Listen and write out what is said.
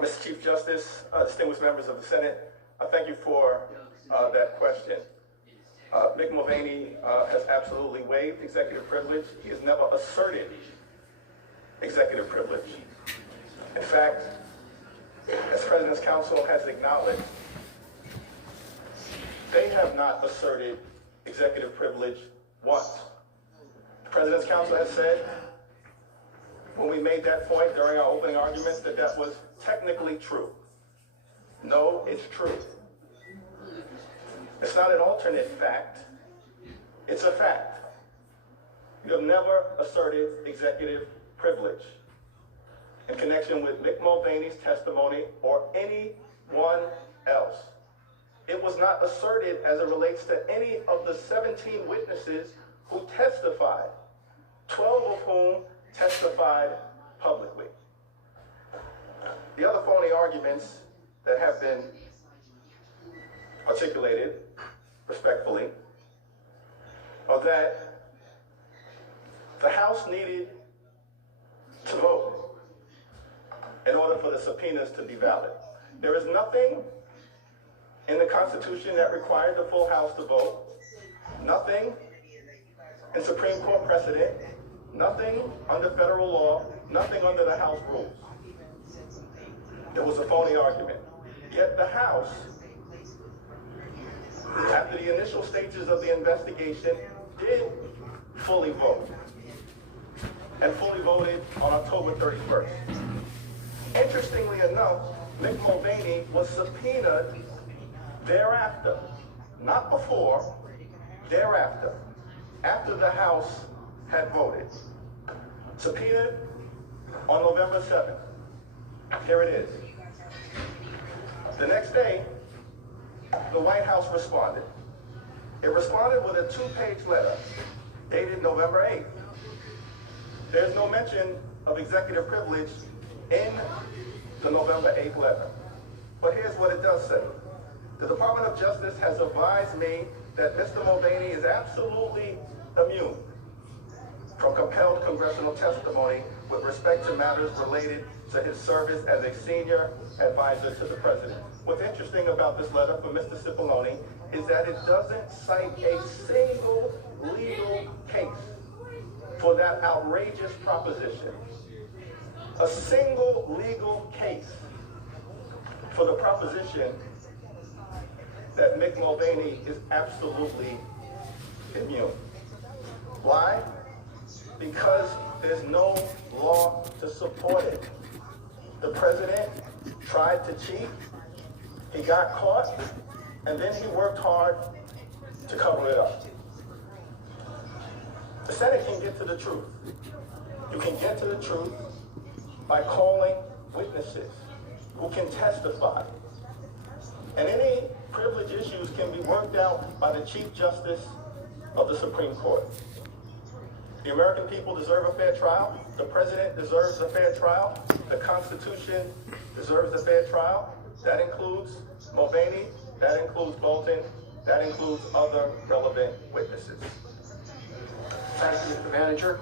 Mr. Chief Justice, distinguished members of the Senate, I thank you for that question. Mick Mulvaney has absolutely waived executive privilege. He has never asserted executive privilege. In fact, as President's Counsel has acknowledged, they have not asserted executive privilege once. The President's Counsel has said, when we made that point during our opening arguments, that that was technically true. No, it's true. It's not an alternate fact. It's a fact. You have never asserted executive privilege in connection with Mick Mulvaney's testimony or anyone else. It was not asserted as it relates to any of the 17 witnesses who testified, 12 of whom testified publicly. The other phony arguments that have been articulated respectfully are that the House needed to vote in order for the subpoenas to be valid. There is nothing in the Constitution that required the full House to vote, nothing in Supreme Court precedent, nothing under federal law, nothing under the House rules. It was a phony argument. Yet the House, after the initial stages of the investigation, did fully vote, and fully voted on October 31st. Interestingly enough, Mick Mulvaney was subpoenaed thereafter, not before, thereafter, after the House had voted. Subpoenaed on November 7th. Here it is. The next day, the White House responded. It responded with a 2-page letter dated November 8th. There's no mention of executive privilege in the November 8th letter. But here's what it does say. The Department of Justice has advised me that Mr. Mulvaney is absolutely immune from compelled congressional testimony with respect to matters related to his service as a senior advisor to the President. What's interesting about this letter from Mr. Cipollone is that it doesn't cite a single legal case for that outrageous proposition. A single legal case for the proposition that Mick Mulvaney is absolutely immune. Why? Because there's no law to support it. The President tried to cheat, he got caught, and then he worked hard to cover it up. The Senate can get to the truth. You can get to the truth by calling witnesses who can testify. And any privilege issues can be worked out by the Chief Justice of the Supreme Court. The American people deserve a fair trial. The President deserves a fair trial. The Constitution deserves a fair trial. That includes Mulvaney, that includes Bolton, that includes other relevant witnesses. Thank you, Mr. Manager.